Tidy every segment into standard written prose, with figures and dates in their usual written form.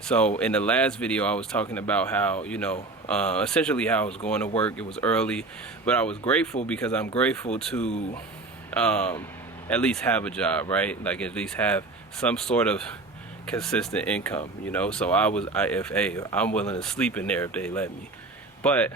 So in the last video, I was talking about how, essentially how I was going to work. It was early, but I was grateful because I'm grateful to at least have a job, right? Like at least have some sort of consistent income, So I'm willing to sleep in there if they let me. But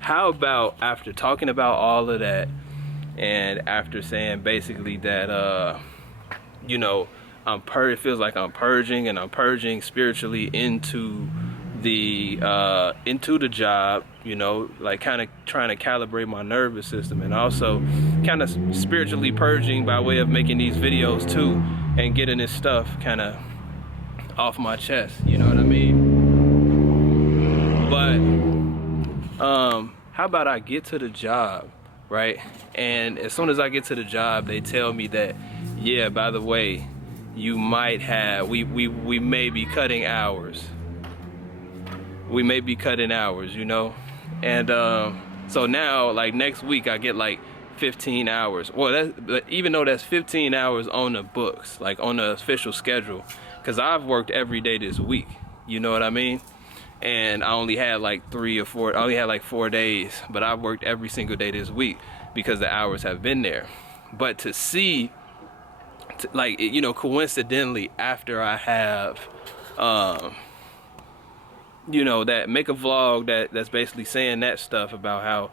how about after talking about all of that, and after saying basically that, it feels like I'm purging, and I'm purging spiritually into the job, like kind of trying to calibrate my nervous system, and also kind of spiritually purging by way of making these videos too, and getting this stuff kind of off my chest, you know what I mean? But how about I get to the job, right? And as soon as I get to the job, they tell me that, yeah, by the way, you might have, we may be cutting hours. We may be cutting hours, And so now, like next week, I get like 15 hours. Well, even though that's 15 hours on the books, like on the official schedule, because I've worked every day this week, you know what I mean? And I only had like 4 days, but I've worked every single day this week because the hours have been there. But to see, coincidentally, after I have, that make a vlog that's basically saying that stuff about how,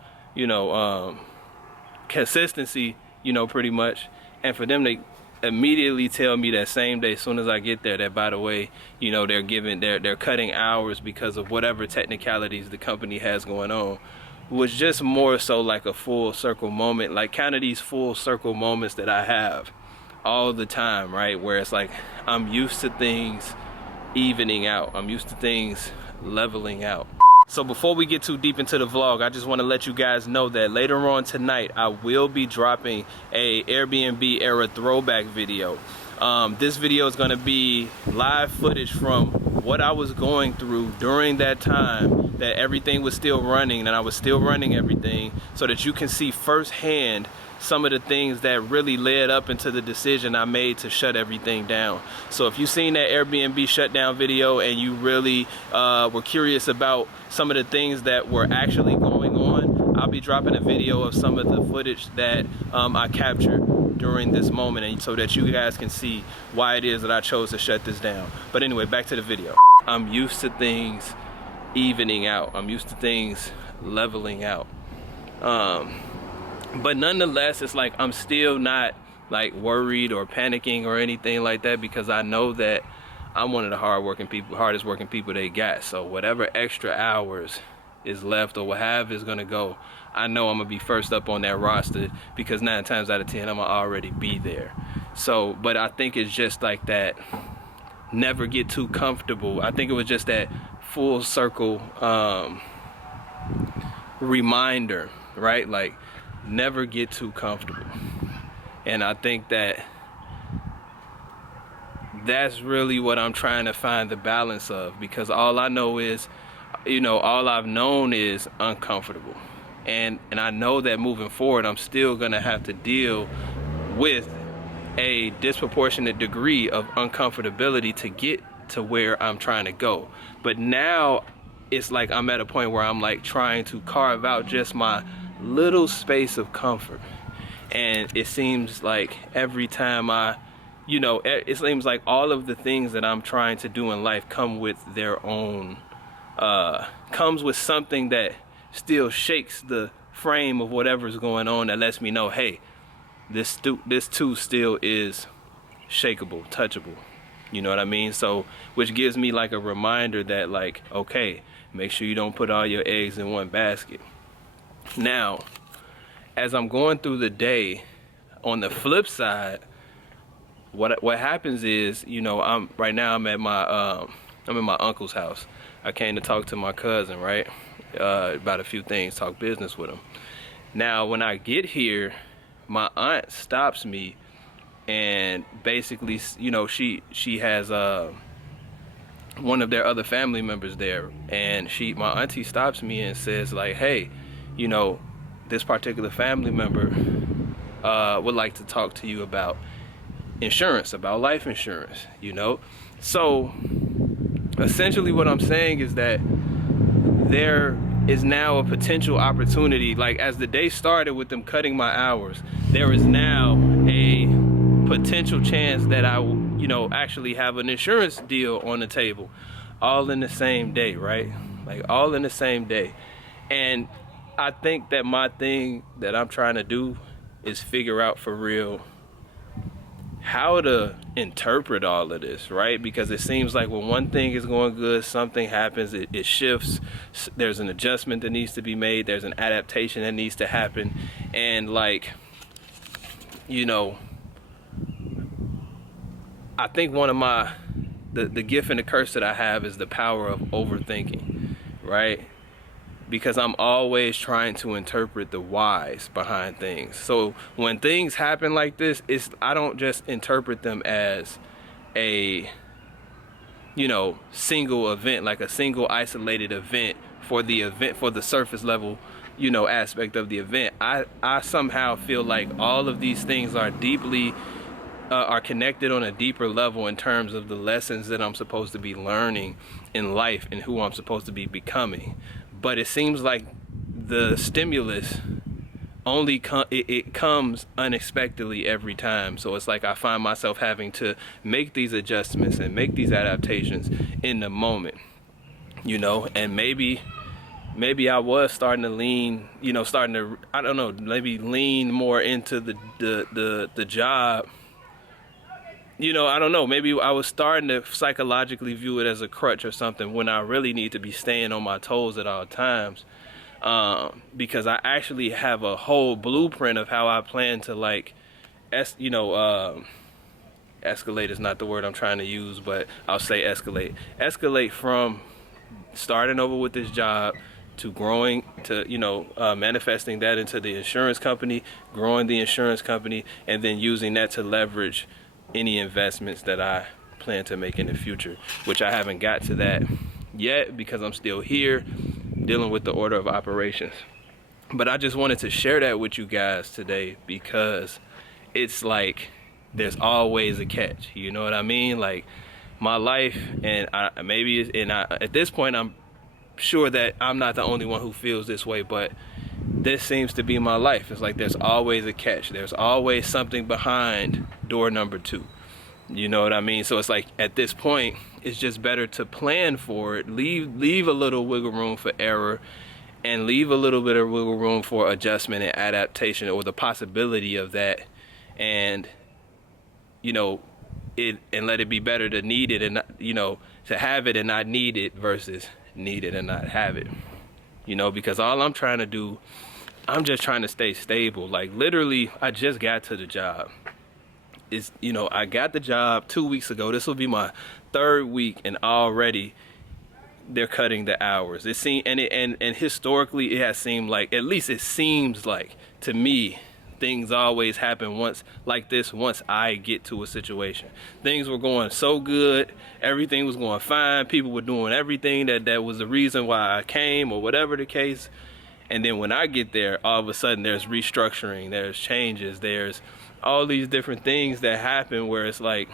consistency, pretty much, and for them to immediately tell me that same day, as soon as I get there, that by the way, they're cutting hours because of whatever technicalities the company has going on, was just more so like a full circle moment, like kind of these full circle moments that I have all the time, right? Where it's like I'm used to things evening out. I'm used to things leveling out. So before we get too deep into the vlog, I just want to let you guys know that later on tonight, I will be dropping a Airbnb-era throwback video. This video is going to be live footage from what I was going through during that time that everything was still running, and I was still running everything, so that you can see firsthand some of the things that really led up into the decision I made to shut everything down. So if you've seen that Airbnb shutdown video and you really were curious about some of the things that were actually going on, I'll be dropping a video of some of the footage that I captured during this moment, and so that you guys can see why it is that I chose to shut this down. But anyway, back to the video. I'm used to things evening out. I'm used to things leveling out. But nonetheless, it's like I'm still not like worried or panicking or anything like that, because I know that I'm one of the hardest working people they got. So whatever extra hours is left or however is gonna go, I know I'm gonna be first up on that roster, because 9 times out of 10 I'm gonna already be there. So, but I think it's just like that, never get too comfortable. I think it was just that full circle reminder, right? Like, never get too comfortable. And I think that that's really what I'm trying to find the balance of, because all I know is, all I've known is uncomfortable. And I know that moving forward, I'm still gonna have to deal with a disproportionate degree of uncomfortability to get to where I'm trying to go. But now it's like I'm at a point where I'm like trying to carve out just my little space of comfort. And it seems like every time it seems like all of the things that I'm trying to do in life come with their own, comes with something that still shakes the frame of whatever's going on, that lets me know, hey, this too still is shakeable, touchable. You know what I mean? So, which gives me like a reminder that, like, okay, make sure you don't put all your eggs in one basket. Now, as I'm going through the day, on the flip side, what happens is, I'm at my I'm in my uncle's house. I came to talk to my cousin, right, about a few things, talk business with him. Now, when I get here, my aunt stops me, and basically, she has one of their other family members there, and my auntie stops me and says, like, hey, this particular family member would like to talk to you about insurance, about life insurance, So essentially what I'm saying is that there is now a potential opportunity. Like, as the day started with them cutting my hours, there is now a potential chance that I will, you know, actually have an insurance deal on the table, all in the same day, right? Like, all in the same day. And I think that my thing that I'm trying to do is figure out for real how to interpret all of this, right? Because it seems like when one thing is going good, something happens, it shifts, there's an adjustment that needs to be made, there's an adaptation that needs to happen. And like, you know, I think one of the gift and the curse that I have is the power of overthinking, right? Because I'm always trying to interpret the whys behind things. So when things happen like this, I don't just interpret them as a, you know, single event, like a single isolated event for the surface level, you know, aspect of the event. I somehow feel like all of these things are deeply are connected on a deeper level in terms of the lessons that I'm supposed to be learning in life and who I'm supposed to be becoming. But it seems like the stimulus only comes unexpectedly every time. So it's like I find myself having to make these adjustments and make these adaptations in the moment, you know. And maybe I was starting to lean, you know, I don't know, maybe lean more into the job. You know, I don't know, maybe I was starting to psychologically view it as a crutch or something, when I really need to be staying on my toes at all times. Because I actually have a whole blueprint of how I plan to, like, escalate is not the word I'm trying to use, but I'll say escalate from starting over with this job to growing, to, you know, manifesting that into the insurance company, growing the insurance company, and then using that to leverage any investments that I plan to make in the future, which I haven't got to that yet because I'm still here dealing with the order of operations. But I just wanted to share that with you guys today, because it's like there's always a catch, you know what I mean? Like, my life, and at this point I'm sure that I'm not the only one who feels this way, but this seems to be my life. It's like there's always a catch. There's always something behind door number 2. You know what I mean? So it's like at this point, it's just better to plan for it, leave a little wiggle room for error, and leave a little bit of wiggle room for adjustment and adaptation, or the possibility of that. And, you know, and let it be better to need it and not, you know, to have it and not need it versus need it and not have it. You know, because all I'm trying to do, I'm just trying to stay stable. Like, literally, I just got to the job. You know, I got the job 2 weeks ago. This will be my 3rd week, and already they're cutting the hours. It seemed, and historically, it has seemed like, at least it seems like to me, things always happen once I get to a situation. Things were going so good, everything was going fine, people were doing everything that was the reason why I came, or whatever the case. And then when I get there, all of a sudden there's restructuring, there's changes, there's all these different things that happen where it's like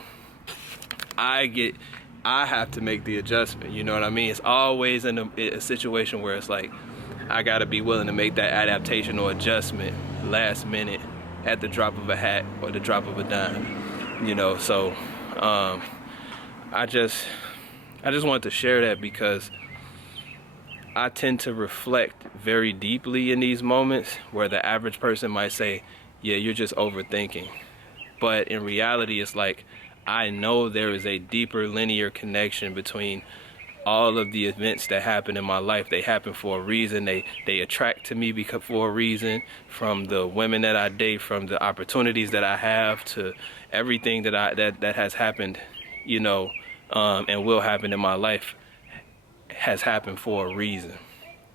I have to make the adjustment, you know what I mean? It's always in a situation where it's like I gotta be willing to make that adaptation or adjustment last minute, at the drop of a hat or the drop of a dime, you know. So I just wanted to share that, because I tend to reflect very deeply in these moments where the average person might say, yeah, you're just overthinking. But in reality, it's like I know there is a deeper linear connection between all of the events that happen in my life. They happen for a reason. They attract to me for a reason, from the women that I date, from the opportunities that I have, to everything that has happened, you know, and will happen in my life has happened for a reason,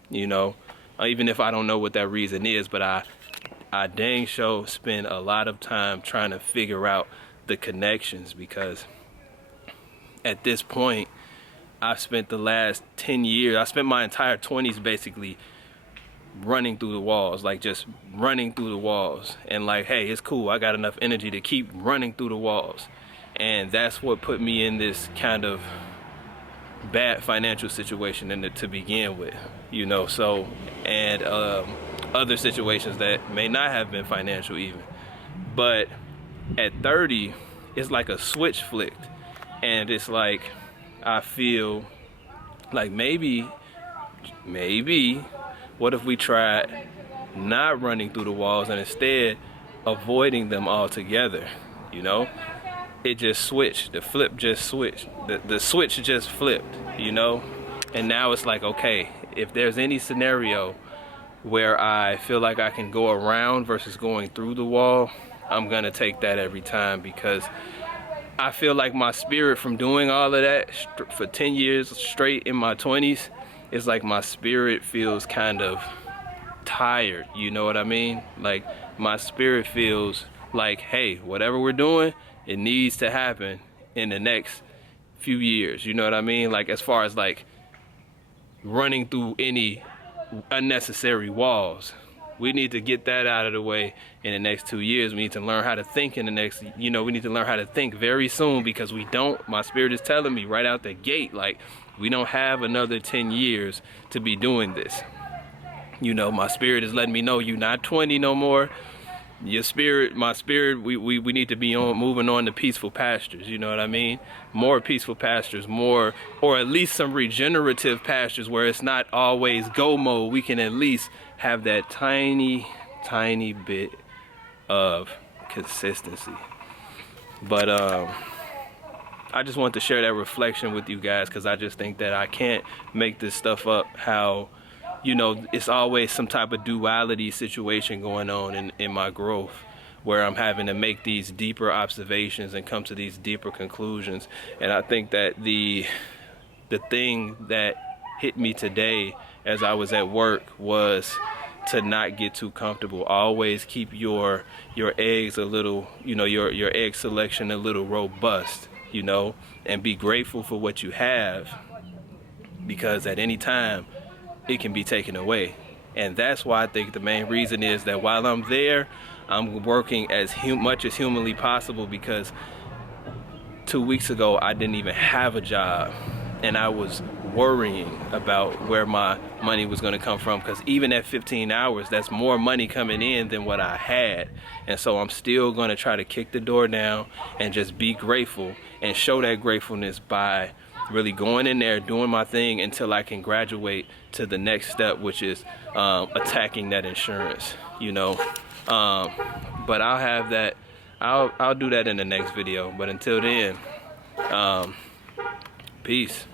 you know. Even if I don't know what that reason is, but I dang sure spend a lot of time trying to figure out the connections, because at this point, I've spent the last 10 years, I spent my entire 20s basically running through the walls, like just running through the walls, and like, hey, it's cool, I got enough energy to keep running through the walls. And that's what put me in this kind of bad financial situation to begin with, you know. So, and other situations that may not have been financial even. But at 30, it's like a switch flicked, and it's like I feel like maybe what if we tried not running through the walls and instead avoiding them altogether, you know? It just switched, the flip just switched, the switch just flipped, you know? And now it's like, okay, if there's any scenario where I feel like I can go around versus going through the wall, I'm gonna take that every time, because I feel like my spirit from doing all of that for 10 years straight in my 20s, it's like my spirit feels kind of tired, you know what I mean? Like my spirit feels like, hey, whatever we're doing, it needs to happen in the next few years, you know what I mean? Like as far as like running through any unnecessary walls, we need to get that out of the way in the next 2 years. We need to learn how to think in the next, you know, we need to learn how to think very soon, because we don't, my spirit is telling me right out the gate, like we don't have another 10 years to be doing this. You know, my spirit is letting me know you're not 20 no more. Your spirit, my spirit, we need to be on moving on to peaceful pastures, you know what I mean? More peaceful pastures, more, or at least some regenerative pastures where it's not always go mode. We can at least have that tiny bit of consistency. But I just want to share that reflection with you guys, because I just think that I can't make this stuff up, how, you know, it's always some type of duality situation going on in my growth, where I'm having to make these deeper observations and come to these deeper conclusions. And I think that the thing that hit me today as I was at work was to not get too comfortable. Always keep your eggs a little, you know, your egg selection a little robust, you know, and be grateful for what you have, because at any time it can be taken away. And that's why I think the main reason is that while I'm there, I'm working as much as humanly possible, because 2 weeks ago I didn't even have a job, and I was worrying about where my money was going to come from, because even at 15 hours, that's more money coming in than what I had. And so I'm still going to try to kick the door down and just be grateful, and show that gratefulness by really going in there, doing my thing until I can graduate to the next step, which is attacking that insurance, you know. But I'll have that, I'll do that in the next video. But until then, peace.